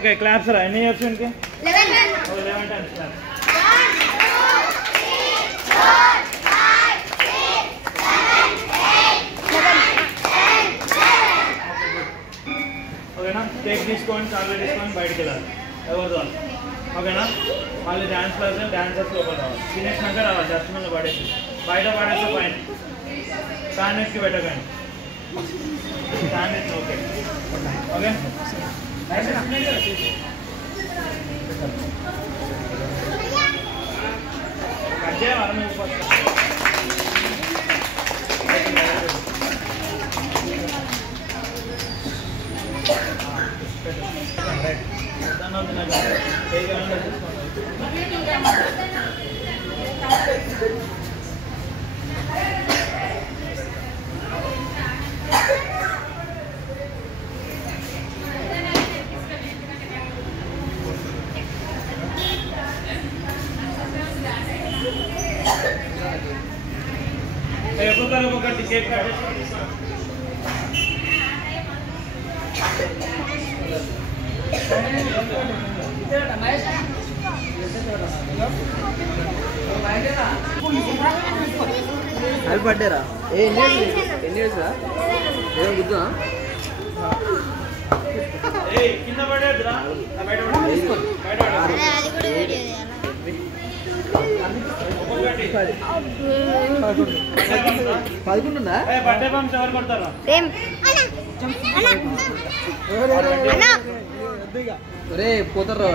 Okay, claps are any years unke? 11 times clap. 1, 2, 3, 4, 5, 6, 7, 8, 9, 10, 11. Okay na? Take this coin, chocolate this coin, bite kela. Ever one. Okay na? Mali dance class and dancers local raవాలి. Finish naga raవాలి. Just man padesi. Bite padese fine. Stand ki beta kan. Stand is okay. Okay? Kerja mana nih upah? Bukan tiket kade. Happy birthday ra. Any years ra? Eva gudda? Kinda padedra. Bయట అది కూడా video పదకొండుందా birthday bombs ఎవరు కొడతారు ఒరే పోతారు